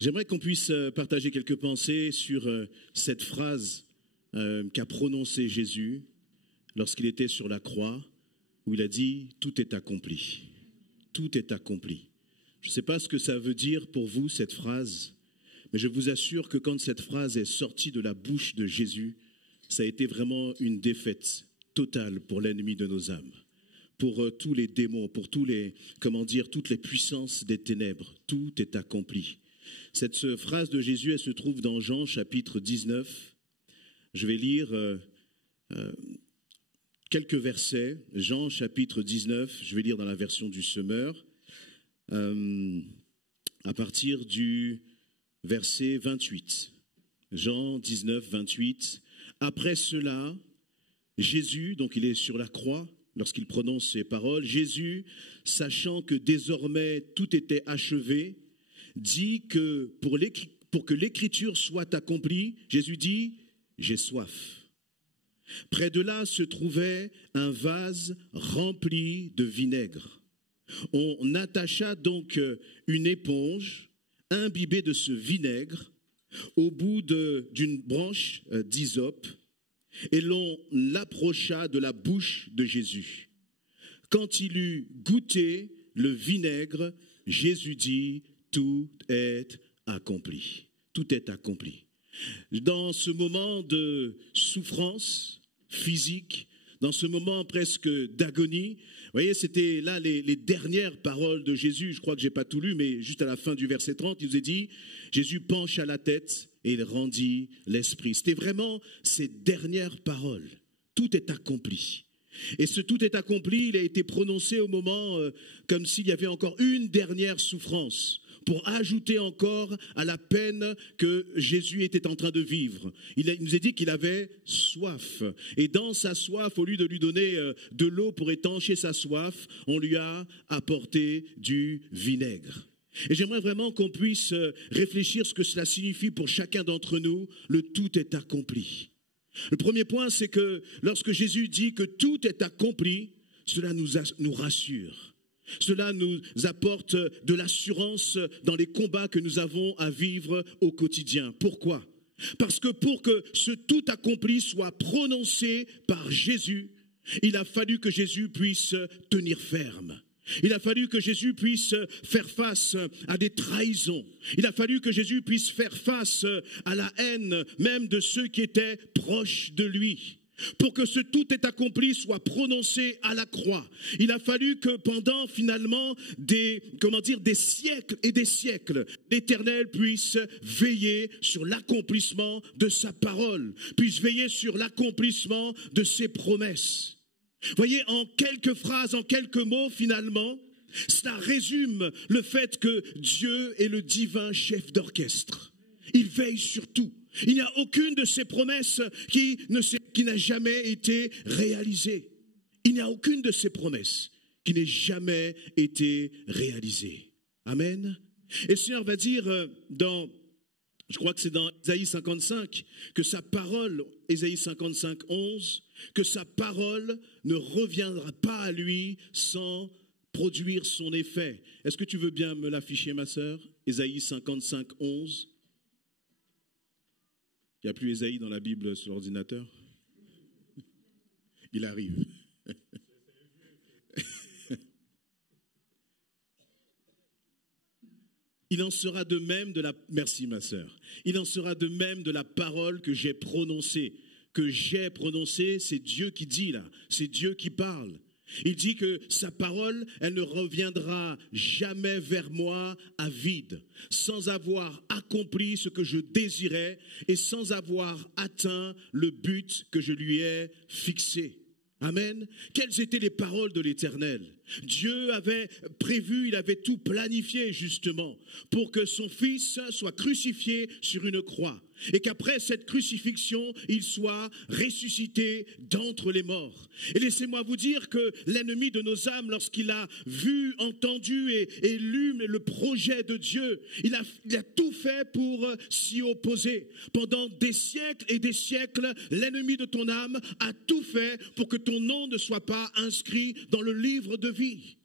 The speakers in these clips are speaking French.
J'aimerais qu'on puisse partager quelques pensées sur cette phrase qu'a prononcée Jésus lorsqu'il était sur la croix, où il a dit « Tout est accompli ». Tout est accompli. Je ne sais pas ce que ça veut dire pour vous, cette phrase, mais je vous assure que quand cette phrase est sortie de la bouche de Jésus, ça a été vraiment une défaite totale pour l'ennemi de nos âmes, pour tous les démons, pour toutes les puissances des ténèbres. Tout est accompli. Cette phrase de Jésus, elle se trouve dans Jean chapitre 19. Je vais lire quelques versets. Jean chapitre 19, je vais lire dans la version du Semeur, à partir du verset 28. Jean 19, 28. Après cela, Jésus, donc il est sur la croix, lorsqu'il prononce ces paroles, Jésus, sachant que désormais tout était achevé, dit que pour que l'écriture soit accomplie, Jésus dit « J'ai soif ». Près de là se trouvait un vase rempli de vinaigre. On attacha donc une éponge imbibée de ce vinaigre au bout d'une branche d'hysope, et l'on l'approcha de la bouche de Jésus. Quand il eut goûté le vinaigre, Jésus dit « Tout est accompli ». Tout est accompli. Dans ce moment de souffrance physique, dans ce moment presque d'agonie, vous voyez, c'était là les dernières paroles de Jésus. Je crois que je n'ai pas tout lu, mais juste à la fin du verset 30, il nous est dit « Jésus pencha la tête et il rendit l'esprit ». C'était vraiment ces dernières paroles. Tout est accompli. Et ce tout est accompli, il a été prononcé au moment comme s'il y avait encore une dernière souffrance, pour ajouter encore à la peine que Jésus était en train de vivre. Il nous a dit qu'il avait soif. Et dans sa soif, au lieu de lui donner de l'eau pour étancher sa soif, on lui a apporté du vinaigre. Et j'aimerais vraiment qu'on puisse réfléchir ce que cela signifie pour chacun d'entre nous. Le tout est accompli. Le premier point, c'est que lorsque Jésus dit que tout est accompli, cela nous rassure. Cela nous apporte de l'assurance dans les combats que nous avons à vivre au quotidien. Pourquoi? Parce que pour que ce tout accompli soit prononcé par Jésus, il a fallu que Jésus puisse tenir ferme. Il a fallu que Jésus puisse faire face à des trahisons. Il a fallu que Jésus puisse faire face à la haine même de ceux qui étaient proches de lui. Pour que ce tout est accompli soit prononcé à la croix, il a fallu que pendant finalement des siècles et des siècles, l'Éternel puisse veiller sur l'accomplissement de sa parole, puisse veiller sur l'accomplissement de ses promesses. Voyez, en quelques phrases, en quelques mots finalement, cela résume le fait que Dieu est le divin chef d'orchestre. Il veille sur tout. Il n'y a aucune de ces promesses qui n'a jamais été réalisée. Il n'y a aucune de ces promesses qui n'ait jamais été réalisée. Amen. Et le Seigneur va dire je crois que c'est dans Ésaïe 55, que sa parole, Ésaïe 55, 11, que sa parole ne reviendra pas à lui sans produire son effet. Est-ce que tu veux bien me l'afficher, ma sœur? Ésaïe 55, 11. Il n'y a plus Ésaïe dans la Bible sur l'ordinateur. Il arrive. Il en sera de même de la... Merci ma sœur. Il en sera de même de la parole que j'ai prononcée. Que j'ai prononcée, c'est Dieu qui dit là. C'est Dieu qui parle. Il dit que sa parole, elle ne reviendra jamais vers moi à vide, sans avoir accompli ce que je désirais et sans avoir atteint le but que je lui ai fixé. Amen. Quelles étaient les paroles de l'Éternel? Dieu avait prévu, il avait tout planifié justement pour que son fils soit crucifié sur une croix et qu'après cette crucifixion, il soit ressuscité d'entre les morts. Et laissez-moi vous dire que l'ennemi de nos âmes, lorsqu'il a vu, entendu et lu le projet de Dieu, il a tout fait pour s'y opposer. Pendant des siècles et des siècles, l'ennemi de ton âme a tout fait pour que ton nom ne soit pas inscrit dans le livre de vie.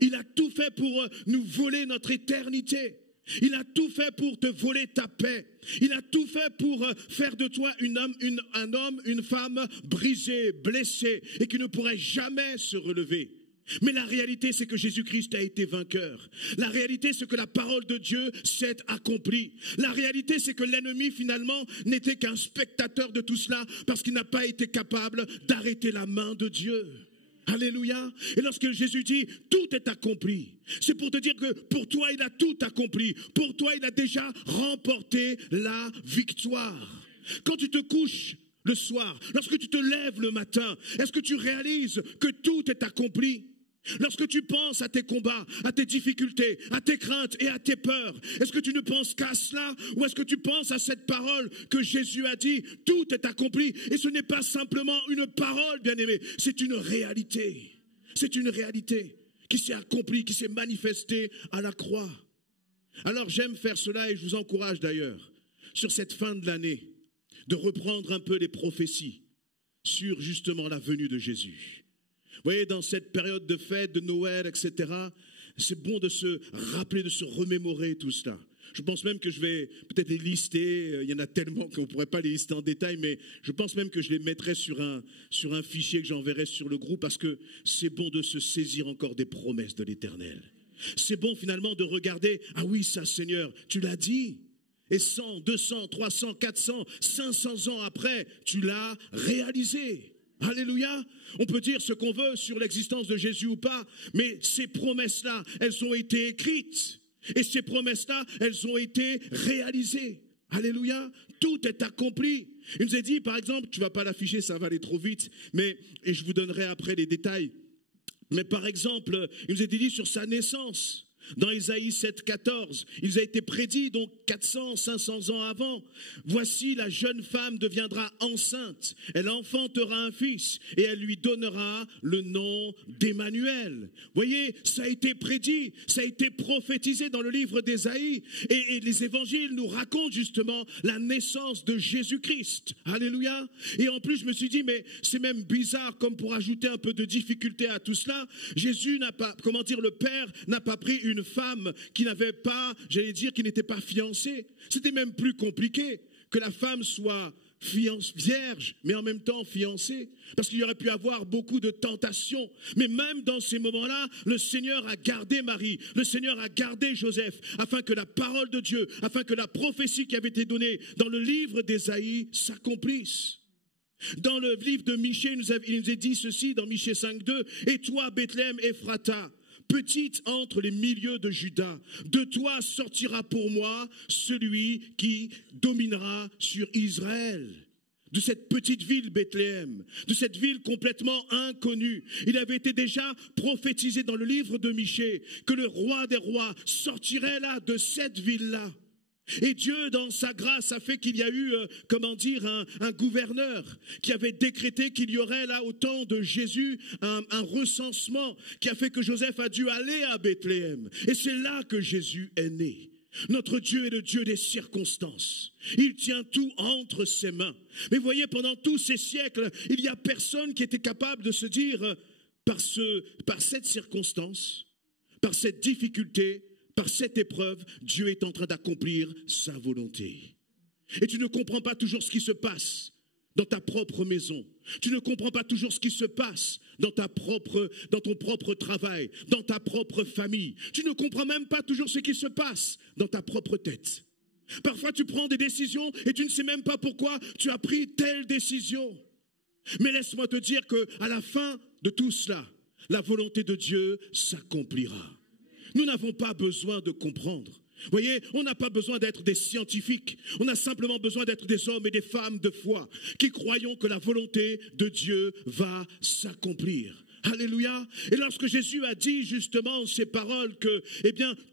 Il a tout fait pour nous voler notre éternité. Il a tout fait pour te voler ta paix. Il a tout fait pour faire de toi un homme, une femme brisée, blessée et qui ne pourrait jamais se relever. Mais la réalité, c'est que Jésus-Christ a été vainqueur. La réalité, c'est que la parole de Dieu s'est accomplie. La réalité, c'est que l'ennemi, finalement, n'était qu'un spectateur de tout cela parce qu'il n'a pas été capable d'arrêter la main de Dieu. Alléluia. Et lorsque Jésus dit « tout est accompli », c'est pour te dire que pour toi, il a tout accompli. Pour toi, il a déjà remporté la victoire. Quand tu te couches le soir, lorsque tu te lèves le matin, est-ce que tu réalises que tout est accompli? Lorsque tu penses à tes combats, à tes difficultés, à tes craintes et à tes peurs, est-ce que tu ne penses qu'à cela ou est-ce que tu penses à cette parole que Jésus a dit, tout est accompli? Et ce n'est pas simplement une parole, bien-aimé, c'est une réalité. C'est une réalité qui s'est accomplie, qui s'est manifestée à la croix. Alors j'aime faire cela et je vous encourage d'ailleurs, sur cette fin de l'année, de reprendre un peu les prophéties sur justement la venue de Jésus. Vous voyez, dans cette période de fête, de Noël, etc., c'est bon de se rappeler, de se remémorer tout cela. Je pense même que je vais peut-être les lister, il y en a tellement qu'on ne pourrait pas les lister en détail, mais je pense même que je les mettrai sur un fichier que j'enverrai sur le groupe parce que c'est bon de se saisir encore des promesses de l'Éternel. C'est bon finalement de regarder, ah oui, ça Seigneur, tu l'as dit. Et 100, 200, 300, 400, 500 ans après, tu l'as réalisé. Alléluia. On peut dire ce qu'on veut sur l'existence de Jésus ou pas, mais ces promesses-là, elles ont été écrites. Et ces promesses-là, elles ont été réalisées. Alléluia. Tout est accompli. Il nous est dit, par exemple, tu ne vas pas l'afficher, ça va aller trop vite, et je vous donnerai après les détails. Mais par exemple, il nous est dit sur sa naissance. Dans Isaïe 7, 14, il nous a été prédit, donc 400, 500 ans avant. Voici, la jeune femme deviendra enceinte. Elle enfantera un fils et elle lui donnera le nom d'Emmanuel. Voyez, ça a été prédit, ça a été prophétisé dans le livre d'Ésaïe. Et les évangiles nous racontent justement la naissance de Jésus-Christ. Alléluia. Et en plus, je me suis dit, mais c'est même bizarre, comme pour ajouter un peu de difficulté à tout cela. Jésus n'a pas, comment dire, le Père n'a pas pris une femme qui n'avait pas, j'allais dire, qui n'était pas fiancée. C'était même plus compliqué que la femme soit vierge, mais en même temps fiancée, parce qu'il y aurait pu avoir beaucoup de tentations. Mais même dans ces moments-là, le Seigneur a gardé Marie, le Seigneur a gardé Joseph, afin que la parole de Dieu, afin que la prophétie qui avait été donnée dans le livre d'Ésaïe s'accomplisse. Dans le livre de Michée, il nous est dit ceci dans Michée 5.2, « Et toi, Bethléem Ephrata, petite entre les milieux de Juda, de toi sortira pour moi celui qui dominera sur Israël. » De cette petite ville Bethléem, de cette ville complètement inconnue. Il avait été déjà prophétisé dans le livre de Michée que le roi des rois sortirait là de cette ville-là. Et Dieu, dans sa grâce, a fait qu'il y a eu, un gouverneur qui avait décrété qu'il y aurait là, au temps de Jésus, un recensement qui a fait que Joseph a dû aller à Bethléem. Et c'est là que Jésus est né. Notre Dieu est le Dieu des circonstances. Il tient tout entre ses mains. Mais voyez, pendant tous ces siècles, il n'y a personne qui était capable de se dire, par cette circonstance, par cette difficulté, par cette épreuve, Dieu est en train d'accomplir sa volonté. Et tu ne comprends pas toujours ce qui se passe dans ta propre maison. Tu ne comprends pas toujours ce qui se passe dans ton propre travail, dans ta propre famille. Tu ne comprends même pas toujours ce qui se passe dans ta propre tête. Parfois, tu prends des décisions et tu ne sais même pas pourquoi tu as pris telle décision. Mais laisse-moi te dire qu'à la fin de tout cela, la volonté de Dieu s'accomplira. Nous n'avons pas besoin de comprendre. Vous voyez, on n'a pas besoin d'être des scientifiques. On a simplement besoin d'être des hommes et des femmes de foi qui croyons que la volonté de Dieu va s'accomplir. Alléluia. Et lorsque Jésus a dit justement ces paroles que,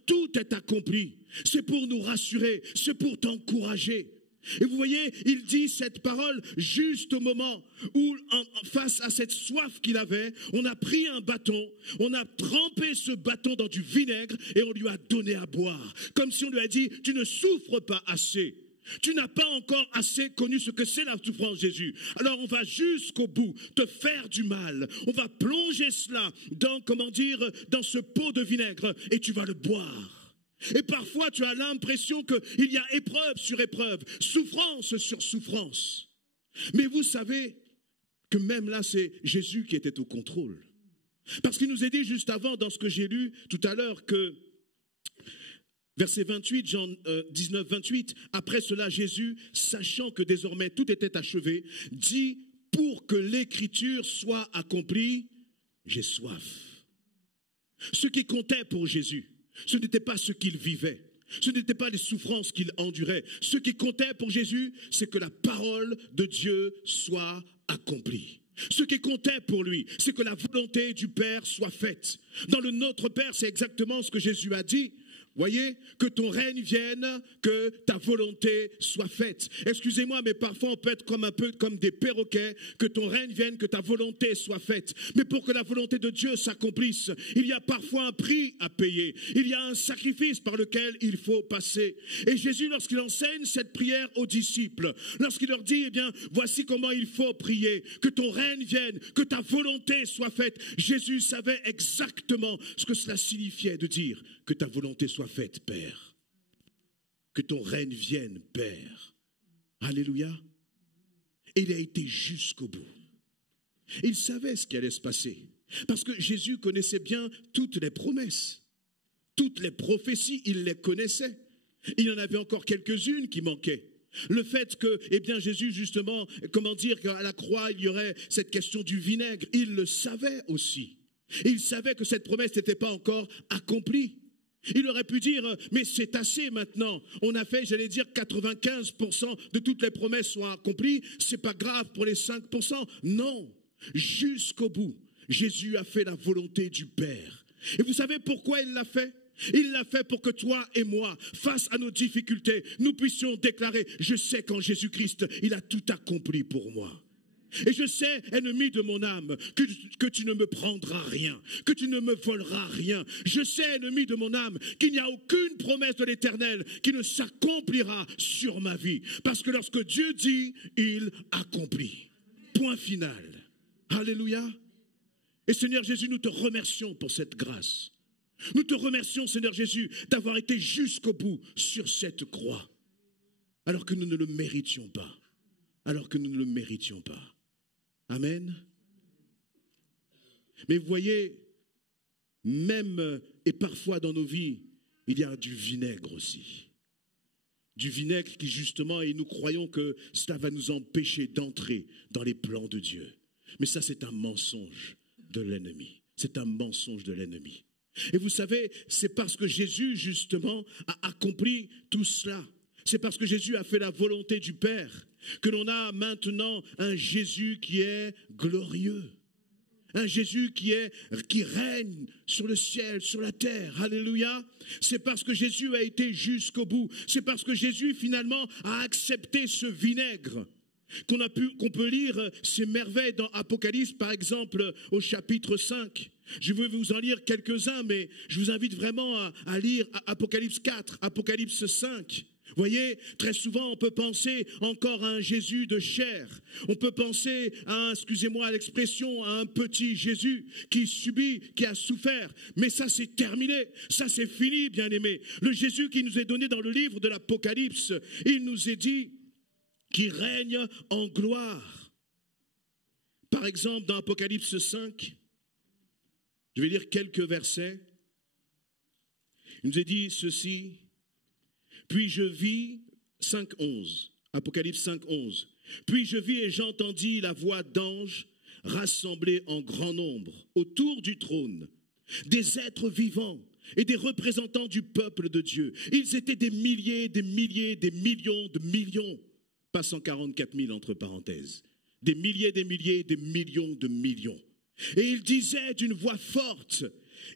tout est accompli, c'est pour nous rassurer, c'est pour t'encourager. Et vous voyez, il dit cette parole juste au moment où, face à cette soif qu'il avait, on a pris un bâton, on a trempé ce bâton dans du vinaigre et on lui a donné à boire. Comme si on lui a dit, tu ne souffres pas assez. Tu n'as pas encore assez connu ce que c'est la souffrance, Jésus. Alors on va jusqu'au bout te faire du mal. On va plonger cela dans ce pot de vinaigre et tu vas le boire. Et parfois, tu as l'impression qu'il y a épreuve sur épreuve, souffrance sur souffrance. Mais vous savez que même là, c'est Jésus qui était au contrôle. Parce qu'il nous est dit juste avant, dans ce que j'ai lu tout à l'heure, que verset 28, Jean 19, 28, après cela, Jésus, sachant que désormais tout était achevé, dit, pour que l'écriture soit accomplie, j'ai soif. Ce qui comptait pour Jésus, ce n'était pas ce qu'il vivait, ce n'était pas les souffrances qu'il endurait. Ce qui comptait pour Jésus, c'est que la parole de Dieu soit accomplie. Ce qui comptait pour lui, c'est que la volonté du Père soit faite. Dans le Notre Père, c'est exactement ce que Jésus a dit. Voyez, que ton règne vienne, que ta volonté soit faite. Excusez-moi, mais parfois on peut être un peu comme des perroquets, que ton règne vienne, que ta volonté soit faite. Mais pour que la volonté de Dieu s'accomplisse, il y a parfois un prix à payer. Il y a un sacrifice par lequel il faut passer. Et Jésus, lorsqu'il enseigne cette prière aux disciples, lorsqu'il leur dit, eh bien, voici comment il faut prier, que ton règne vienne, que ta volonté soit faite, Jésus savait exactement ce que cela signifiait de dire que ta volonté soit faite, Père. Que ton règne vienne, Père. Alléluia. Et il a été jusqu'au bout. Il savait ce qui allait se passer. Parce que Jésus connaissait bien toutes les promesses. Toutes les prophéties, il les connaissait. Il y en avait encore quelques-unes qui manquaient. Le fait que, eh bien, Jésus, justement, comment dire, qu'à la croix, il y aurait cette question du vinaigre, il le savait aussi. Il savait que cette promesse n'était pas encore accomplie. Il aurait pu dire, mais c'est assez maintenant. On a fait, j'allais dire, 95% de toutes les promesses sont accomplies. C'est pas grave pour les 5%. Non, jusqu'au bout, Jésus a fait la volonté du Père. Et vous savez pourquoi il l'a fait? Il l'a fait pour que toi et moi, face à nos difficultés, nous puissions déclarer, je sais qu'en Jésus-Christ, il a tout accompli pour moi. Et je sais, ennemi de mon âme, que tu ne me prendras rien, que tu ne me voleras rien. Je sais, ennemi de mon âme, qu'il n'y a aucune promesse de l'Éternel qui ne s'accomplira sur ma vie. Parce que lorsque Dieu dit, il accomplit. Point final. Alléluia. Et Seigneur Jésus, nous te remercions pour cette grâce. Nous te remercions, Seigneur Jésus, d'avoir été jusqu'au bout sur cette croix. Alors que nous ne le méritions pas. Alors que nous ne le méritions pas. Amen. Mais vous voyez, même et parfois dans nos vies, il y a du vinaigre aussi. Du vinaigre qui justement, et nous croyons que cela va nous empêcher d'entrer dans les plans de Dieu. Mais ça, c'est un mensonge de l'ennemi. C'est un mensonge de l'ennemi. Et vous savez, c'est parce que Jésus justement a accompli tout cela. C'est parce que Jésus a fait la volonté du Père que l'on a maintenant un Jésus qui est glorieux. Un Jésus qui règne sur le ciel, sur la terre. Alléluia. C'est parce que Jésus a été jusqu'au bout. C'est parce que Jésus finalement a accepté ce vinaigre qu'on peut lire ces merveilles dans Apocalypse, par exemple au chapitre 5. Je vais vous en lire quelques-uns, mais je vous invite vraiment à lire Apocalypse 4, Apocalypse 5. Vous voyez, très souvent, on peut penser encore à un Jésus de chair. On peut penser à excusez-moi l'expression, à un petit Jésus qui subit, qui a souffert. Mais ça, c'est terminé. Ça, c'est fini, bien-aimés. Le Jésus qui nous est donné dans le livre de l'Apocalypse, il nous est dit qu'il règne en gloire. Par exemple, dans Apocalypse 5, je vais lire quelques versets. Il nous est dit ceci. Puis je vis, 5.11, Apocalypse 5.11. Puis je vis et j'entendis la voix d'anges rassemblés en grand nombre autour du trône, des êtres vivants et des représentants du peuple de Dieu. Ils étaient des milliers, des milliers, des millions de millions, pas 144 000 entre parenthèses, des milliers, des milliers, des millions de millions. Et ils disaient d'une voix forte,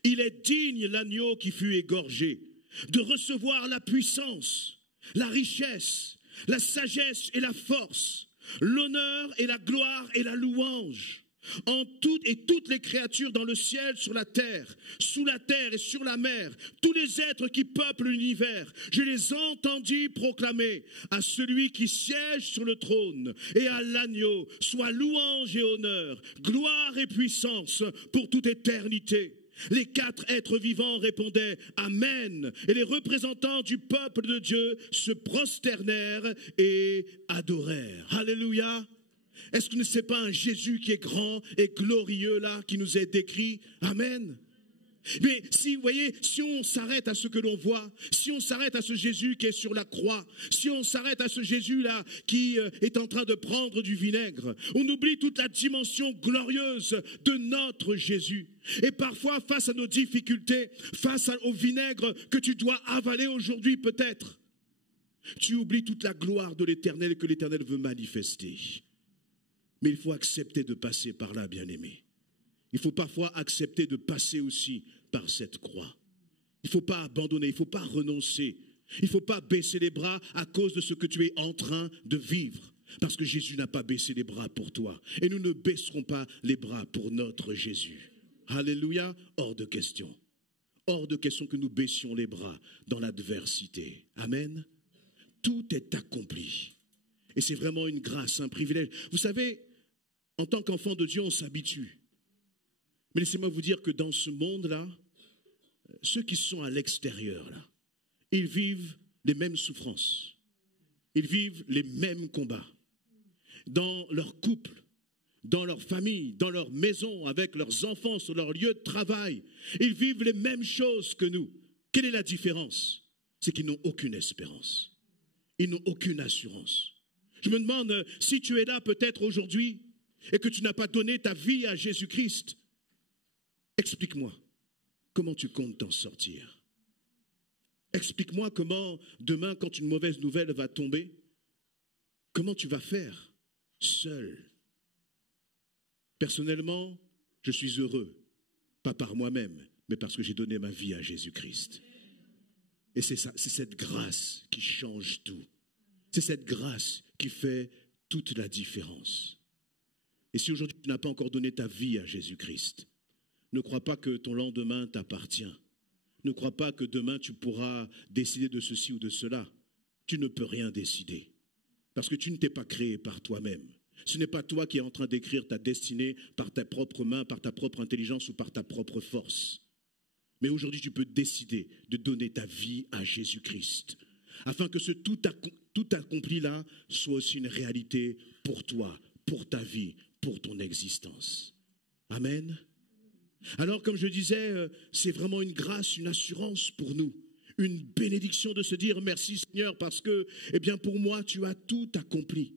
il est digne l'agneau qui fut égorgé de recevoir la puissance, la richesse, la sagesse et la force, l'honneur et la gloire et la louange, en toutes les créatures dans le ciel, sur la terre, sous la terre et sur la mer, tous les êtres qui peuplent l'univers, je les entendis proclamer à celui qui siège sur le trône et à l'agneau, soit louange et honneur, gloire et puissance pour toute éternité. Les 4 êtres vivants répondaient « Amen ». Et les représentants du peuple de Dieu se prosternèrent et adorèrent. Alléluia. Est-ce que ce n'est pas un Jésus qui est grand et glorieux là, qui nous est décrit? Amen. Mais si, vous voyez, si on s'arrête à ce que l'on voit, si on s'arrête à ce Jésus qui est sur la croix, si on s'arrête à ce Jésus-là qui est en train de prendre du vinaigre, on oublie toute la dimension glorieuse de notre Jésus. Et parfois, face à nos difficultés, face au vinaigre que tu dois avaler aujourd'hui peut-être, tu oublies toute la gloire de l'Éternel que l'Éternel veut manifester. Mais il faut accepter de passer par là, bien-aimé. Il faut parfois accepter de passer aussi par cette croix. Il ne faut pas abandonner, il ne faut pas renoncer. Il ne faut pas baisser les bras à cause de ce que tu es en train de vivre. Parce que Jésus n'a pas baissé les bras pour toi. Et nous ne baisserons pas les bras pour notre Jésus. Alléluia, hors de question. Hors de question que nous baissions les bras dans l'adversité. Amen. Tout est accompli. Et c'est vraiment une grâce, un privilège. Vous savez, en tant qu'enfant de Dieu, on s'habitue. Mais laissez-moi vous dire que dans ce monde-là, ceux qui sont à l'extérieur, là, ils vivent les mêmes souffrances. Ils vivent les mêmes combats. Dans leur couple, dans leur famille, dans leur maison, avec leurs enfants, sur leur lieu de travail, ils vivent les mêmes choses que nous. Quelle est la différence? C'est qu'ils n'ont aucune espérance. Ils n'ont aucune assurance. Je me demande si tu es là peut-être aujourd'hui et que tu n'as pas donné ta vie à Jésus-Christ. Explique-moi, comment tu comptes t'en sortir? Explique-moi comment, demain, quand une mauvaise nouvelle va tomber, comment tu vas faire seul? Personnellement, je suis heureux, pas par moi-même, mais parce que j'ai donné ma vie à Jésus-Christ. Et c'est ça, c'est cette grâce qui change tout. C'est cette grâce qui fait toute la différence. Et si aujourd'hui tu n'as pas encore donné ta vie à Jésus-Christ, ne crois pas que ton lendemain t'appartient. Ne crois pas que demain tu pourras décider de ceci ou de cela. Tu ne peux rien décider. Parce que tu ne t'es pas créé par toi-même. Ce n'est pas toi qui es en train d'écrire ta destinée par ta propre main, par ta propre intelligence ou par ta propre force. Mais aujourd'hui tu peux décider de donner ta vie à Jésus-Christ. Afin que ce tout accompli là soit aussi une réalité pour toi, pour ta vie, pour ton existence. Amen. Alors, comme je disais, c'est vraiment une grâce, une assurance pour nous, une bénédiction de se dire merci Seigneur parce que, eh bien, pour moi, tu as tout accompli.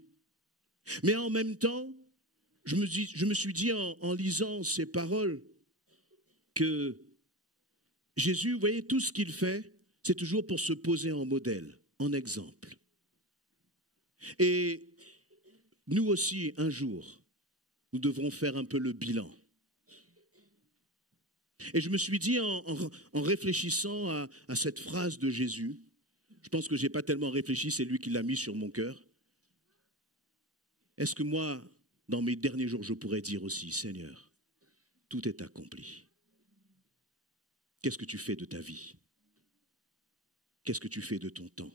Mais en même temps, je me suis dit en lisant ces paroles que Jésus, vous voyez, tout ce qu'il fait, c'est toujours pour se poser en modèle, en exemple. Et nous aussi, un jour, nous devrons faire un peu le bilan. Et je me suis dit, en réfléchissant à cette phrase de Jésus, je pense que je n'ai pas tellement réfléchi, c'est lui qui l'a mis sur mon cœur. Est-ce que moi, dans mes derniers jours, je pourrais dire aussi, Seigneur, tout est accompli. Qu'est-ce que tu fais de ta vie? Qu'est-ce que tu fais de ton temps?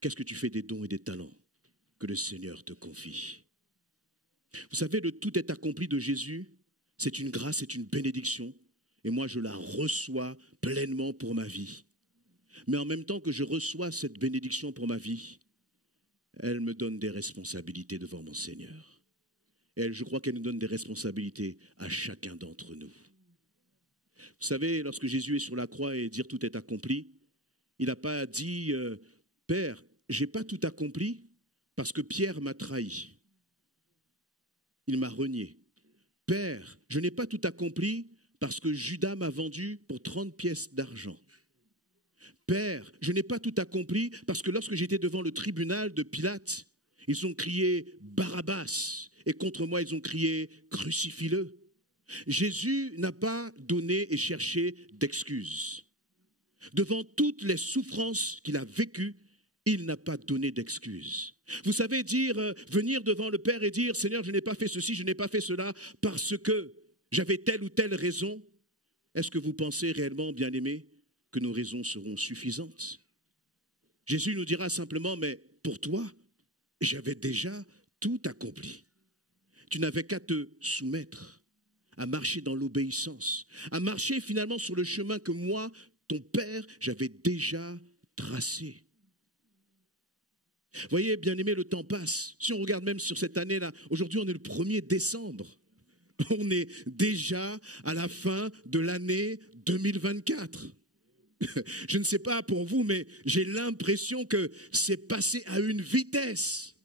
Qu'est-ce que tu fais des dons et des talents que le Seigneur te confie? Vous savez, le tout est accompli de Jésus, c'est une grâce, c'est une bénédiction. Et moi, je la reçois pleinement pour ma vie. Mais en même temps que je reçois cette bénédiction pour ma vie, elle me donne des responsabilités devant mon Seigneur. Et je crois qu'elle nous donne des responsabilités à chacun d'entre nous. Vous savez, lorsque Jésus est sur la croix et dire tout est accompli, il n'a pas dit Père, je n'ai pas tout accompli parce que Pierre m'a trahi. Il m'a renié. Père, je n'ai pas tout accompli parce que Judas m'a vendu pour 30 pièces d'argent. Père, je n'ai pas tout accompli parce que lorsque j'étais devant le tribunal de Pilate, ils ont crié Barabbas et contre moi ils ont crié crucifie-le. Jésus n'a pas donné et cherché d'excuses. Devant toutes les souffrances qu'il a vécues, il n'a pas donné d'excuses. Vous savez, venir devant le Père et dire, Seigneur, je n'ai pas fait ceci, je n'ai pas fait cela, parce que j'avais telle ou telle raison. Est-ce que vous pensez réellement, bien-aimés, que nos raisons seront suffisantes? Jésus nous dira simplement, mais pour toi, j'avais déjà tout accompli. Tu n'avais qu'à te soumettre, à marcher dans l'obéissance, à marcher finalement sur le chemin que moi, ton Père, j'avais déjà tracé. Vous voyez, bien-aimés, le temps passe. Si on regarde même sur cette année-là, aujourd'hui on est le 1er décembre. On est déjà à la fin de l'année 2024. Je ne sais pas pour vous, mais j'ai l'impression que c'est passé à une vitesse.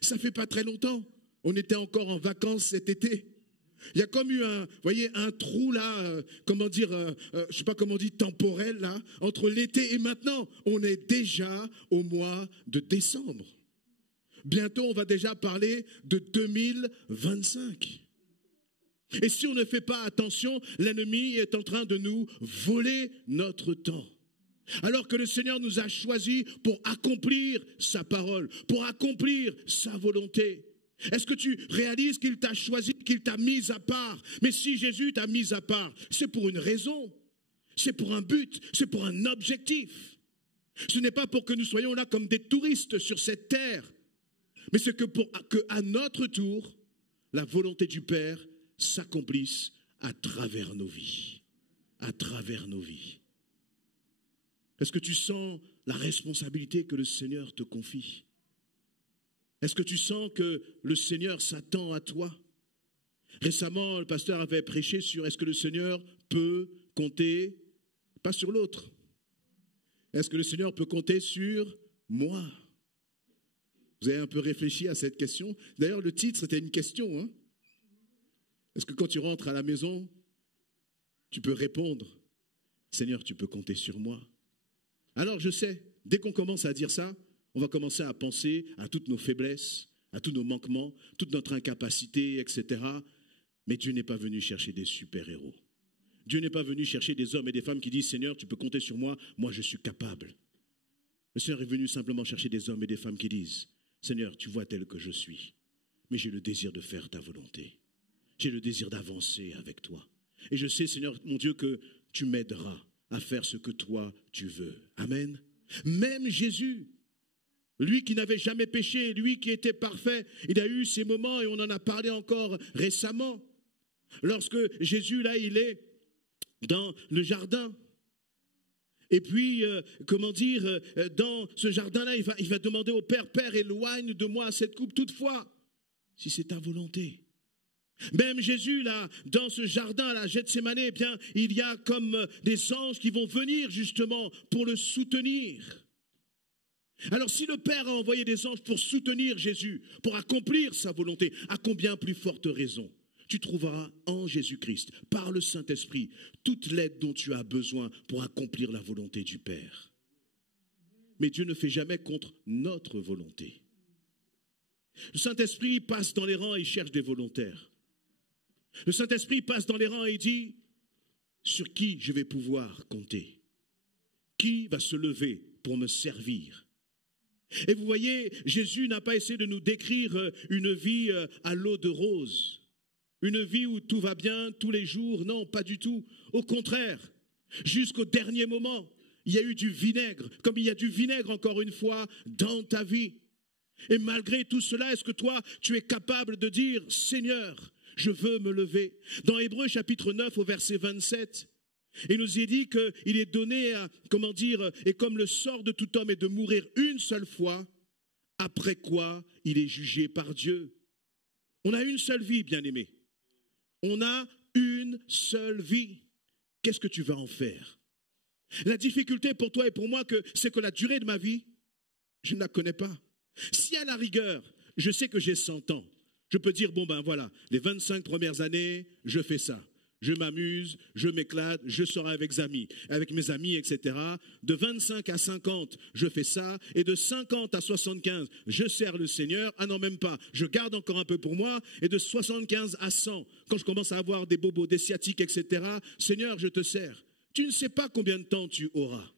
Ça fait pas très longtemps. On était encore en vacances cet été. Il y a comme eu un trou là, comment dire, je ne sais pas comment on dit, temporel là, entre l'été et maintenant. On est déjà au mois de décembre. Bientôt, on va déjà parler de 2025. Et si on ne fait pas attention, l'ennemi est en train de nous voler notre temps. Alors que le Seigneur nous a choisis pour accomplir sa parole, pour accomplir sa volonté. Est-ce que tu réalises qu'il t'a choisi, qu'il t'a mis à part? Mais si Jésus t'a mis à part, c'est pour une raison, c'est pour un but, c'est pour un objectif. Ce n'est pas pour que nous soyons là comme des touristes sur cette terre, mais c'est que pour qu'à notre tour, la volonté du Père s'accomplisse à travers nos vies. À travers nos vies. Est-ce que tu sens la responsabilité que le Seigneur te confie? Est-ce que tu sens que le Seigneur s'attend à toi? Récemment, le pasteur avait prêché sur est-ce que le Seigneur peut compter, pas sur l'autre. Est-ce que le Seigneur peut compter sur moi? Vous avez un peu réfléchi à cette question? D'ailleurs, le titre, c'était une question, hein? Est-ce que quand tu rentres à la maison, tu peux répondre, Seigneur, tu peux compter sur moi? Alors je sais, dès qu'on commence à dire ça, on va commencer à penser à toutes nos faiblesses, à tous nos manquements, toute notre incapacité, etc. Mais Dieu n'est pas venu chercher des super-héros. Dieu n'est pas venu chercher des hommes et des femmes qui disent, Seigneur, tu peux compter sur moi, moi je suis capable. Le Seigneur est venu simplement chercher des hommes et des femmes qui disent, Seigneur, tu vois tel que je suis, mais j'ai le désir de faire ta volonté. J'ai le désir d'avancer avec toi. Et je sais, Seigneur, mon Dieu, que tu m'aideras à faire ce que toi, tu veux. Amen. Même Jésus, lui qui n'avait jamais péché, lui qui était parfait, il a eu ces moments, et on en a parlé encore récemment, lorsque Jésus, là, il est dans le jardin. Et puis, dans ce jardin-là, il va demander au Père, Père, éloigne de moi cette coupe toutefois, si c'est ta volonté. Même Jésus, là, dans ce jardin, à la Gethsémane, eh bien, il y a comme des anges qui vont venir justement pour le soutenir. Alors, si le Père a envoyé des anges pour soutenir Jésus, pour accomplir sa volonté, à combien plus forte raison tu trouveras en Jésus-Christ, par le Saint-Esprit, toute l'aide dont tu as besoin pour accomplir la volonté du Père. Mais Dieu ne fait jamais contre notre volonté. Le Saint-Esprit passe dans les rangs et il cherche des volontaires. Le Saint-Esprit passe dans les rangs et il dit, sur qui je vais pouvoir compter? Qui va se lever pour me servir? Et vous voyez, Jésus n'a pas essayé de nous décrire une vie à l'eau de rose, une vie où tout va bien tous les jours. Non, pas du tout. Au contraire, jusqu'au dernier moment, il y a eu du vinaigre, comme il y a du vinaigre encore une fois dans ta vie. Et malgré tout cela, est-ce que toi, tu es capable de dire, Seigneur, je veux me lever? Dans Hébreux chapitre 9 au verset 27, il nous est dit qu'il est donné, et comme le sort de tout homme est de mourir une seule fois, après quoi il est jugé par Dieu. On a une seule vie, bien-aimé. On a une seule vie. Qu'est-ce que tu vas en faire? La difficulté pour toi et pour moi, c'est que la durée de ma vie, je ne la connais pas. Si à la rigueur, je sais que j'ai 100 ans, je peux dire, bon ben voilà, les 25 premières années, je fais ça. Je m'amuse, je m'éclate, je sors avec mes amis, etc. De 25 à 50, je fais ça. Et de 50 à 75, je sers le Seigneur. Ah non, même pas. Je garde encore un peu pour moi. Et de 75 à 100, quand je commence à avoir des bobos, des sciatiques, etc. Seigneur, je te sers. Tu ne sais pas combien de temps tu auras.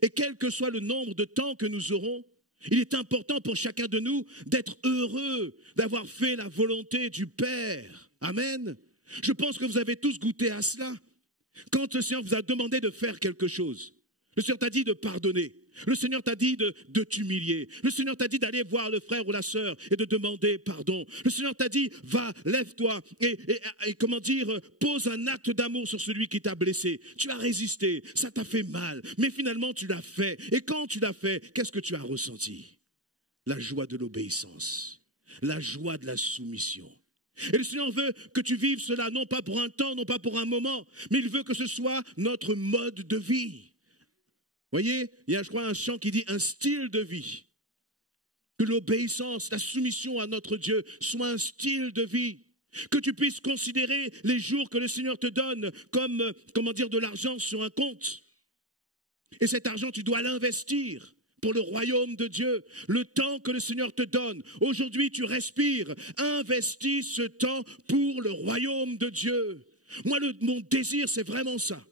Et quel que soit le nombre de temps que nous aurons, il est important pour chacun de nous d'être heureux, d'avoir fait la volonté du Père. Amen. Je pense que vous avez tous goûté à cela. Quand le Seigneur vous a demandé de faire quelque chose, le Seigneur t'a dit de pardonner. Le Seigneur t'a dit de t'humilier. Le Seigneur t'a dit d'aller voir le frère ou la sœur et de demander pardon. Le Seigneur t'a dit, va, lève-toi et comment dire, pose un acte d'amour sur celui qui t'a blessé. Tu as résisté, ça t'a fait mal, mais finalement tu l'as fait. Et quand tu l'as fait, qu'est-ce que tu as ressenti? La joie de l'obéissance, la joie de la soumission. Et le Seigneur veut que tu vives cela, non pas pour un temps, non pas pour un moment, mais il veut que ce soit notre mode de vie. Voyez, il y a, je crois, un chant qui dit un style de vie. Que l'obéissance, la soumission à notre Dieu soit un style de vie. Que tu puisses considérer les jours que le Seigneur te donne comme, comment dire, de l'argent sur un compte. Et cet argent, tu dois l'investir pour le royaume de Dieu. Le temps que le Seigneur te donne. Aujourd'hui, tu respires. Investis ce temps pour le royaume de Dieu. Moi, mon désir, c'est vraiment ça.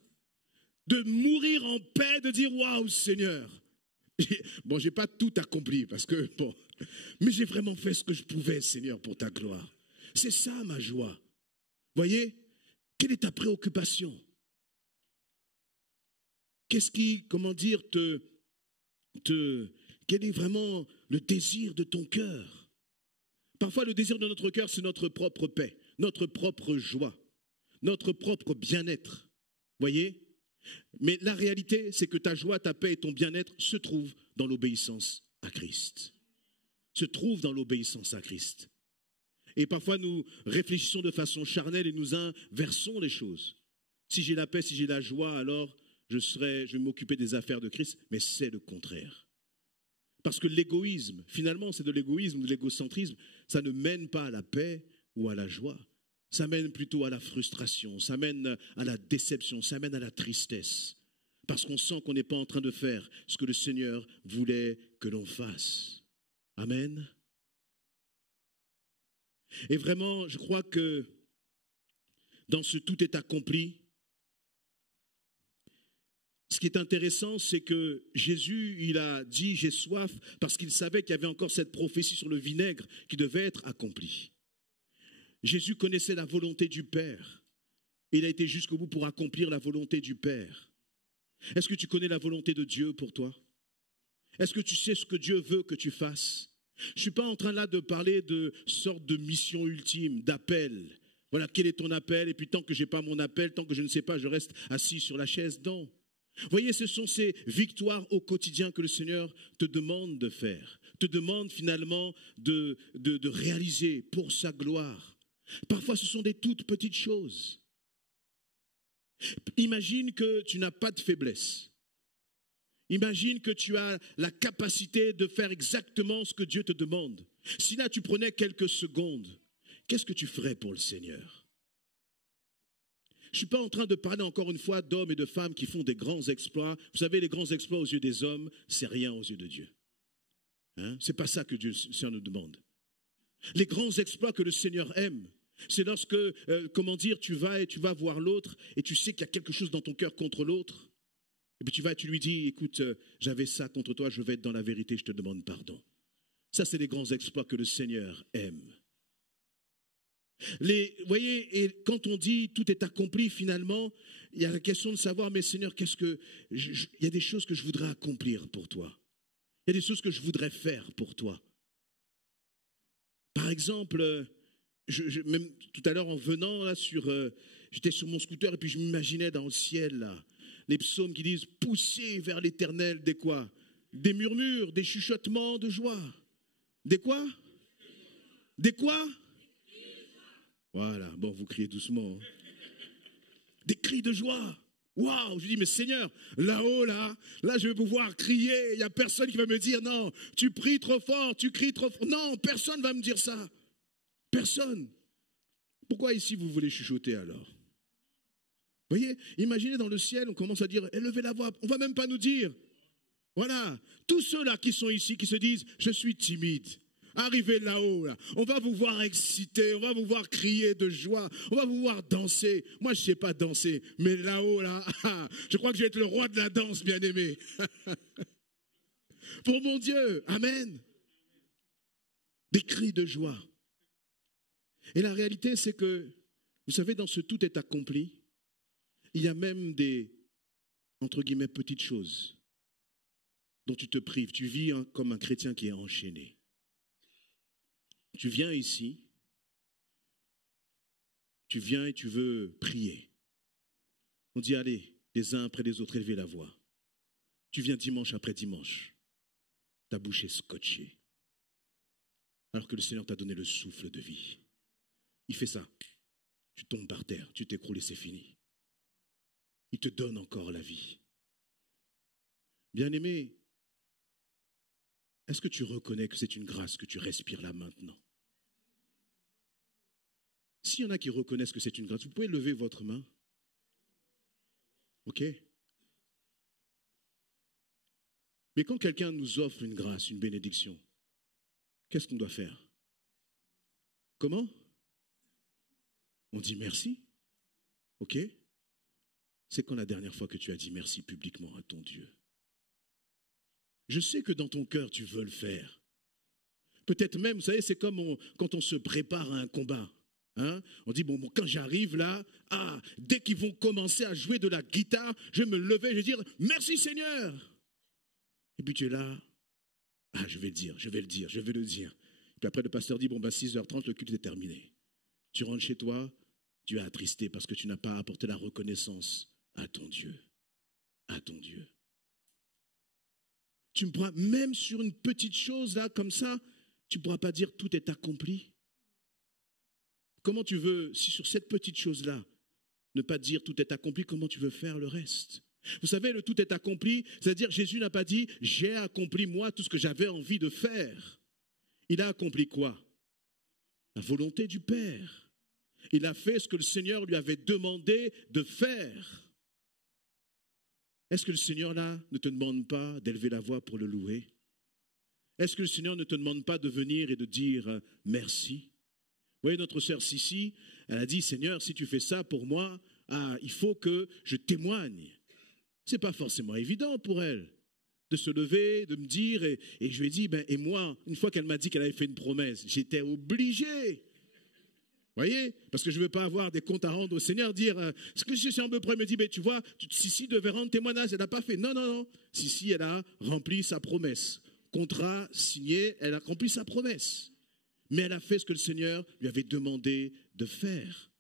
De mourir en paix, de dire waouh Seigneur. Bon, j'ai pas tout accompli parce que bon, mais j'ai vraiment fait ce que je pouvais, Seigneur, pour ta gloire. C'est ça ma joie. Voyez, quelle est ta préoccupation? Qu'est-ce qui, comment dire, quel est vraiment le désir de ton cœur? Parfois, le désir de notre cœur, c'est notre propre paix, notre propre joie, notre propre bien-être. Voyez? Mais la réalité, c'est que ta joie, ta paix et ton bien-être se trouvent dans l'obéissance à Christ. Se trouvent dans l'obéissance à Christ. Et parfois, nous réfléchissons de façon charnelle et nous inversons les choses. Si j'ai la paix, si j'ai la joie, alors je vais m'occuper des affaires de Christ. Mais c'est le contraire. Parce que l'égoïsme, finalement, c'est de l'égoïsme, de l'égocentrisme. Ça ne mène pas à la paix ou à la joie. Ça mène plutôt à la frustration, ça mène à la déception, ça mène à la tristesse. Parce qu'on sent qu'on n'est pas en train de faire ce que le Seigneur voulait que l'on fasse. Amen. Et vraiment, je crois que dans ce tout est accompli, ce qui est intéressant, c'est que Jésus, il a dit « j'ai soif » parce qu'il savait qu'il y avait encore cette prophétie sur le vinaigre qui devait être accomplie. Jésus connaissait la volonté du Père. Il a été jusqu'au bout pour accomplir la volonté du Père. Est-ce que tu connais la volonté de Dieu pour toi? Est-ce que tu sais ce que Dieu veut que tu fasses? Je ne suis pas en train là de parler de sorte de mission ultime, d'appel. Voilà, quel est ton appel? Et puis tant que je n'ai pas mon appel, tant que je ne sais pas, je reste assis sur la chaise. Non. Vous voyez, ce sont ces victoires au quotidien que le Seigneur te demande de faire, te demande finalement de réaliser pour sa gloire. Parfois, ce sont des toutes petites choses. Imagine que tu n'as pas de faiblesse. Imagine que tu as la capacité de faire exactement ce que Dieu te demande. Si là, tu prenais quelques secondes, qu'est-ce que tu ferais pour le Seigneur? Je ne suis pas en train de parler encore une fois d'hommes et de femmes qui font des grands exploits. Vous savez, les grands exploits aux yeux des hommes, c'est rien aux yeux de Dieu. Hein? Ce n'est pas ça que Dieu, le Seigneur nous demande. Les grands exploits que le Seigneur aime, c'est lorsque, comment dire, tu vas voir l'autre et tu sais qu'il y a quelque chose dans ton cœur contre l'autre. Et puis tu lui dis, écoute, j'avais ça contre toi, je vais être dans la vérité, je te demande pardon. Ça, c'est les grands exploits que le Seigneur aime. Vous voyez, et quand on dit tout est accompli, finalement, il y a la question de savoir, mais Seigneur, il y a des choses que je voudrais accomplir pour toi. Il y a des choses que je voudrais faire pour toi. Par exemple, même tout à l'heure en venant là j'étais sur mon scooter et puis je m'imaginais dans le ciel là, les psaumes qui disent pousser vers l'Éternel des quoi? Des murmures, des chuchotements de joie. Des quoi? Des quoi? Voilà, bon vous criez doucement. Hein. Des cris de joie. Waouh, je dis mais Seigneur, là-haut là je vais pouvoir crier, il n'y a personne qui va me dire non, tu pries trop fort, tu cries trop fort. Non, personne ne va me dire ça. Personne. Pourquoi ici vous voulez chuchoter alors? Vous voyez, imaginez dans le ciel, on commence à dire, élevez la voix, on ne va même pas nous dire. Voilà, tous ceux-là qui sont ici, qui se disent, je suis timide, arrivez là-haut, là. On va vous voir excité, on va vous voir crier de joie, on va vous voir danser. Moi, je ne sais pas danser, mais là-haut, là, je crois que je vais être le roi de la danse, bien-aimé. Pour mon Dieu, amen. Des cris de joie. Et la réalité, c'est que, vous savez, dans ce tout est accompli, il y a même des, entre guillemets, petites choses dont tu te prives. Tu vis comme un chrétien qui est enchaîné. Tu viens ici, tu viens et tu veux prier. On dit, allez, les uns après les autres, élevez la voix. Tu viens dimanche après dimanche. Ta bouche est scotchée. Alors que le Seigneur t'a donné le souffle de vie. Il fait ça. Tu tombes par terre, tu t'écroules et c'est fini. Il te donne encore la vie. Bien-aimé, est-ce que tu reconnais que c'est une grâce que tu respires là maintenant? S'il y en a qui reconnaissent que c'est une grâce, vous pouvez lever votre main. Ok? Mais quand quelqu'un nous offre une grâce, une bénédiction, qu'est-ce qu'on doit faire? Comment? On dit merci. Ok? C'est quand la dernière fois que tu as dit merci publiquement à ton Dieu? Je sais que dans ton cœur, tu veux le faire. Peut-être même, vous savez, c'est comme quand on se prépare à un combat. Hein? On dit, bon, quand j'arrive là, dès qu'ils vont commencer à jouer de la guitare, je vais me lever, je vais dire, merci Seigneur. Et puis tu es là, je vais le dire. Et puis après, le pasteur dit, bon, 6h30, le culte est terminé. Tu rentres chez toi, tu es attristé parce que tu n'as pas apporté la reconnaissance à ton Dieu. À ton Dieu. Tu me pourras, même sur une petite chose là, comme ça, tu ne pourras pas dire tout est accompli. Comment tu veux, si sur cette petite chose-là, ne pas dire tout est accompli, comment tu veux faire le reste? Vous savez, le tout est accompli, c'est-à-dire Jésus n'a pas dit j'ai accompli moi tout ce que j'avais envie de faire. Il a accompli quoi? La volonté du Père. Il a fait ce que le Seigneur lui avait demandé de faire. Est-ce que le Seigneur là ne te demande pas d'élever la voix pour le louer? Est-ce que le Seigneur ne te demande pas de venir et de dire merci? Vous voyez, notre sœur Sissi, elle a dit, Seigneur, si tu fais ça pour moi, il faut que je témoigne. Ce n'est pas forcément évident pour elle de se lever, de me dire, et je lui ai dit, et moi, une fois qu'elle m'a dit qu'elle avait fait une promesse, j'étais obligé. Vous voyez, parce que je ne veux pas avoir des comptes à rendre au Seigneur, dire, ce que je suis un peu près, me dit, tu vois, Sissi devait rendre témoignage, elle n'a pas fait. Non. Sissi, elle a rempli sa promesse. Contrat signé, elle a rempli sa promesse. Mais elle a fait ce que le Seigneur lui avait demandé de faire.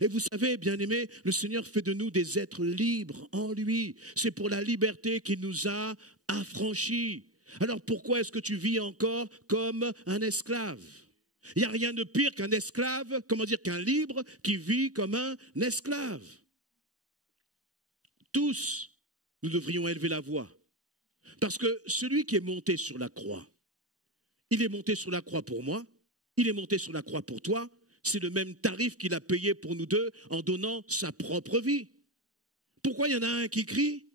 Et vous savez, bien-aimés, le Seigneur fait de nous des êtres libres en lui. C'est pour la liberté qu'il nous a affranchis. Alors pourquoi est-ce que tu vis encore comme un esclave? Il n'y a rien de pire qu'un esclave, qu'un libre qui vit comme un esclave. Tous, nous devrions élever la voix. Parce que celui qui est monté sur la croix, il est monté sur la croix pour moi, il est monté sur la croix pour toi. C'est le même tarif qu'il a payé pour nous deux en donnant sa propre vie. Pourquoi il y en a un qui crie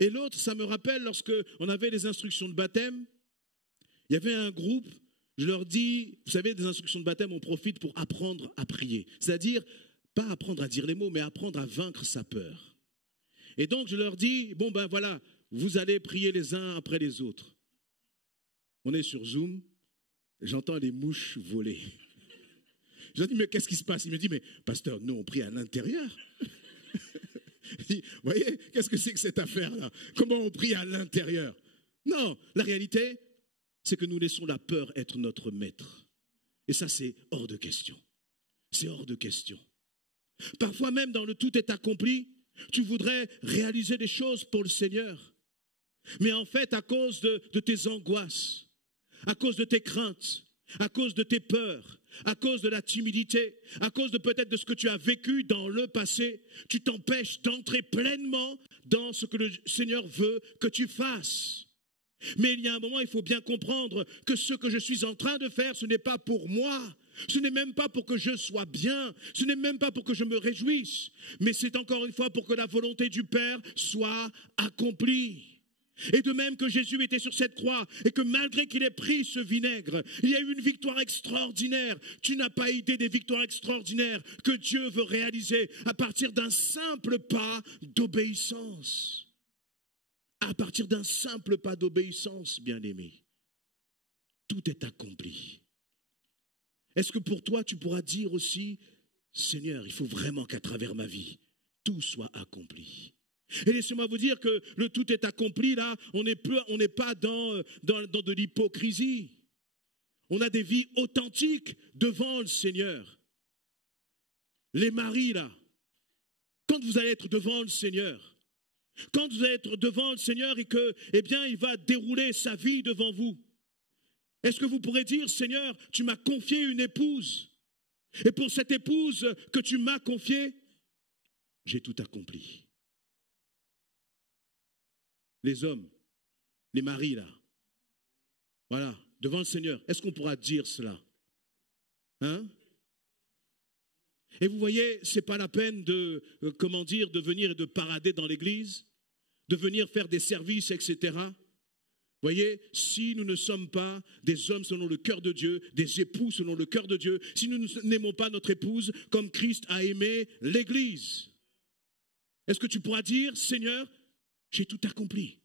et l'autre, ça me rappelle lorsque on avait les instructions de baptême, il y avait un groupe, je leur dis, vous savez, des instructions de baptême, on profite pour apprendre à prier. C'est-à-dire, pas apprendre à dire les mots, mais apprendre à vaincre sa peur. Et donc je leur dis, voilà, vous allez prier les uns après les autres. On est sur Zoom, j'entends les mouches voler. Je leur dis, mais qu'est-ce qui se passe? Il me dit, mais pasteur, nous on prie à l'intérieur. Je dis, vous voyez, qu'est-ce que c'est que cette affaire-là? Comment on prie à l'intérieur? Non, la réalité, c'est que nous laissons la peur être notre maître. Et ça, c'est hors de question. C'est hors de question. Parfois même dans le tout est accompli, tu voudrais réaliser des choses pour le Seigneur. Mais en fait, à cause de tes angoisses, à cause de tes craintes, à cause de tes peurs, à cause de la timidité, à cause de peut-être de ce que tu as vécu dans le passé, tu t'empêches d'entrer pleinement dans ce que le Seigneur veut que tu fasses. Mais il y a un moment, il faut bien comprendre que ce que je suis en train de faire, ce n'est pas pour moi. Ce n'est même pas pour que je sois bien, ce n'est même pas pour que je me réjouisse, mais c'est encore une fois pour que la volonté du Père soit accomplie. Et de même que Jésus était sur cette croix et que malgré qu'il ait pris ce vinaigre, il y a eu une victoire extraordinaire. Tu n'as pas idée des victoires extraordinaires que Dieu veut réaliser à partir d'un simple pas d'obéissance. À partir d'un simple pas d'obéissance, bien-aimé. Tout est accompli. Est-ce que pour toi, tu pourras dire aussi, Seigneur, il faut vraiment qu'à travers ma vie, tout soit accompli. Et laissez-moi vous dire que le tout est accompli, là, on n'est pas dans de l'hypocrisie. On a des vies authentiques devant le Seigneur. Les maris, là, quand vous allez être devant le Seigneur, quand vous allez être devant le Seigneur et que, eh bien, il va dérouler sa vie devant vous, est-ce que vous pourrez dire, Seigneur, tu m'as confié une épouse, et pour cette épouse que tu m'as confiée, j'ai tout accompli. Les hommes, les maris, là, voilà, devant le Seigneur, est-ce qu'on pourra dire cela? Hein? Et vous voyez, ce n'est pas la peine de, de venir et de parader dans l'église, de venir faire des services, etc. Vous voyez, si nous ne sommes pas des hommes selon le cœur de Dieu, des époux selon le cœur de Dieu, si nous n'aimons pas notre épouse comme Christ a aimé l'église, est-ce que tu pourras dire, Seigneur, j'ai tout accompli?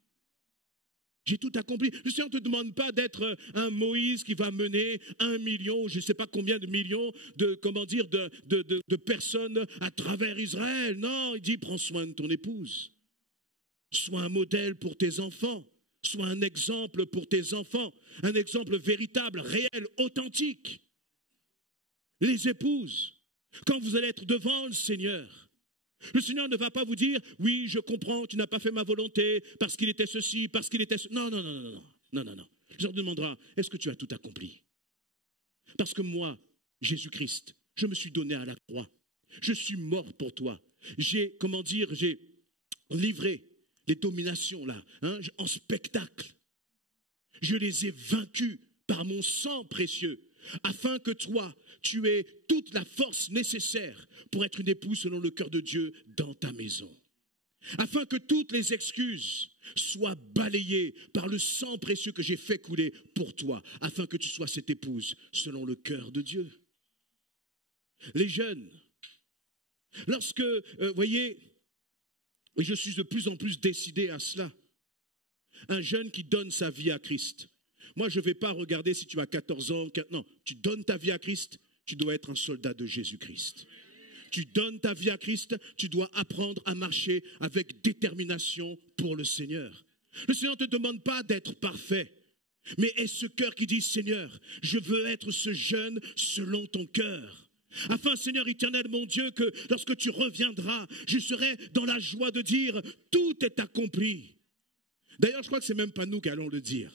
J'ai tout accompli. Le Seigneur ne te demande pas d'être un Moïse qui va mener 1 million, je ne sais pas combien de millions de personnes à travers Israël. Non, il dit, prends soin de ton épouse. Sois un modèle pour tes enfants. Sois un exemple pour tes enfants. Un exemple véritable, réel, authentique. Les épouses, quand vous allez être devant le Seigneur ne va pas vous dire, oui, je comprends, tu n'as pas fait ma volonté, parce qu'il était ceci, parce qu'il était ceci. Non. Il leur demandera, est-ce que tu as tout accompli? Parce que moi, Jésus-Christ, je me suis donné à la croix. Je suis mort pour toi. J'ai livré les dominations là, en spectacle. Je les ai vaincus par mon sang précieux, afin que toi, tu aies toute la force nécessaire pour être une épouse selon le cœur de Dieu dans ta maison. Afin que toutes les excuses soient balayées par le sang précieux que j'ai fait couler pour toi, afin que tu sois cette épouse selon le cœur de Dieu. Les jeunes, lorsque, voyez, et je suis de plus en plus décidé à cela, un jeune qui donne sa vie à Christ. Moi, je ne vais pas regarder si tu as 14 ans, non, tu donnes ta vie à Christ, tu dois être un soldat de Jésus-Christ. Tu donnes ta vie à Christ, tu dois apprendre à marcher avec détermination pour le Seigneur. Le Seigneur ne te demande pas d'être parfait, mais est ce cœur qui dit, Seigneur, je veux être ce jeune selon ton cœur. Afin, Seigneur éternel, mon Dieu, que lorsque tu reviendras, je serai dans la joie de dire, tout est accompli. D'ailleurs, je crois que ce n'est même pas nous qui allons le dire.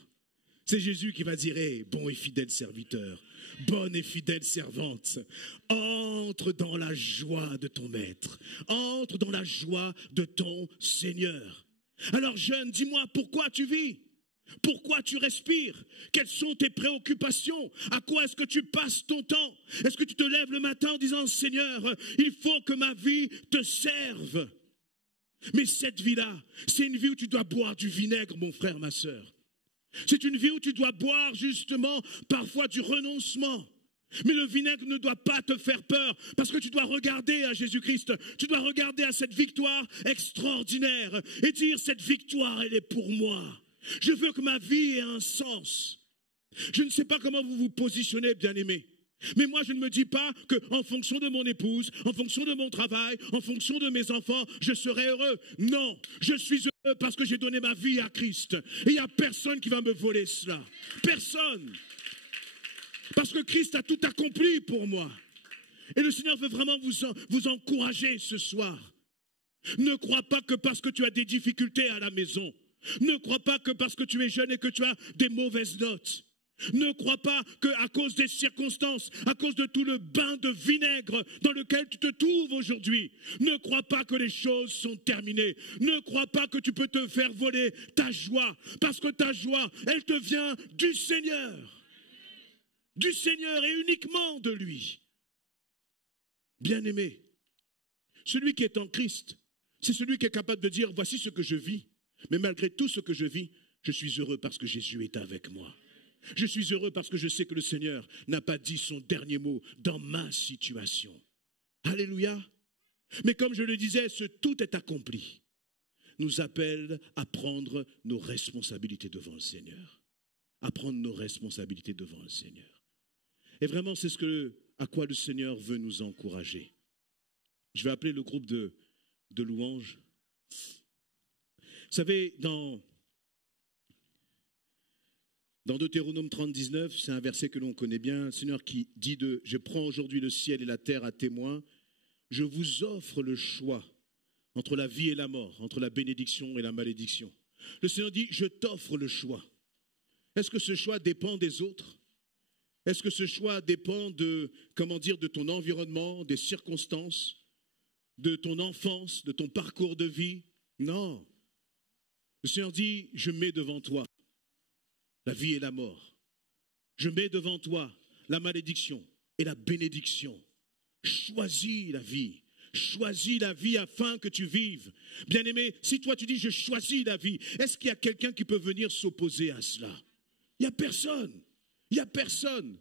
C'est Jésus qui va dire, hey, bon et fidèle serviteur, bonne et fidèle servante, entre dans la joie de ton maître, entre dans la joie de ton Seigneur. Alors jeune, dis-moi, pourquoi tu vis? Pourquoi tu respires? Quelles sont tes préoccupations? À quoi est-ce que tu passes ton temps? Est-ce que tu te lèves le matin en disant, Seigneur, il faut que ma vie te serve? Mais cette vie-là, c'est une vie où tu dois boire du vinaigre, mon frère, ma sœur. C'est une vie où tu dois boire justement parfois du renoncement. Mais le vinaigre ne doit pas te faire peur, parce que tu dois regarder à Jésus-Christ, tu dois regarder à cette victoire extraordinaire et dire, cette victoire, elle est pour moi. Je veux que ma vie ait un sens. Je ne sais pas comment vous vous positionnez, bien-aimés. Mais moi, je ne me dis pas qu'en fonction de mon épouse, en fonction de mon travail, en fonction de mes enfants, je serai heureux. Non, je suis heureux parce que j'ai donné ma vie à Christ. Et il n'y a personne qui va me voler cela. Personne. Parce que Christ a tout accompli pour moi. Et le Seigneur veut vraiment vous encourager ce soir. Ne crois pas que parce que tu as des difficultés à la maison, ne crois pas que parce que tu es jeune et que tu as des mauvaises notes, ne crois pas qu'à cause des circonstances, à cause de tout le bain de vinaigre dans lequel tu te trouves aujourd'hui, ne crois pas que les choses sont terminées. Ne crois pas que tu peux te faire voler ta joie, parce que ta joie, elle te vient du Seigneur. Du Seigneur et uniquement de lui. Bien-aimé, celui qui est en Christ, c'est celui qui est capable de dire, voici ce que je vis, mais malgré tout ce que je vis, je suis heureux parce que Jésus est avec moi. Je suis heureux parce que je sais que le Seigneur n'a pas dit son dernier mot dans ma situation. Alléluia. Mais comme je le disais, ce tout est accompli nous appelle à prendre nos responsabilités devant le Seigneur. À prendre nos responsabilités devant le Seigneur. Et vraiment, c'est à quoi le Seigneur veut nous encourager. Je vais appeler le groupe de louanges. Vous savez, dans Deutéronome 30, 19, c'est un verset que l'on connaît bien, le Seigneur qui dit « Je prends aujourd'hui le ciel et la terre à témoin, je vous offre le choix entre la vie et la mort, entre la bénédiction et la malédiction. » Le Seigneur dit « Je t'offre le choix. » Est-ce que ce choix dépend des autres? Est-ce que ce choix dépend de ton environnement, des circonstances, de ton enfance, de ton parcours de vie? Non. Le Seigneur dit, je mets devant toi la vie et la mort. Je mets devant toi la malédiction et la bénédiction. Choisis la vie. Choisis la vie afin que tu vives. Bien-aimé, si toi tu dis, je choisis la vie, est-ce qu'il y a quelqu'un qui peut venir s'opposer à cela? Il n'y a personne. Il n'y a personne.